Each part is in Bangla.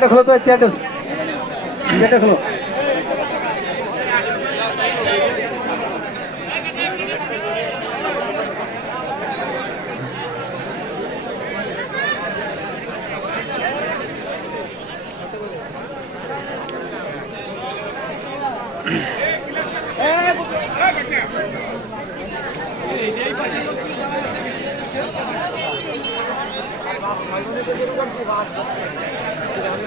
চেয়ারটা খোলো তো চেয়ারটা চেয়ারটা খোলো।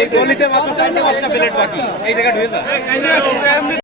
এই গলিতে মাত্র চারটে পাঁচটা প্লেট বাকি। এই জায়গা ঢুকে যা।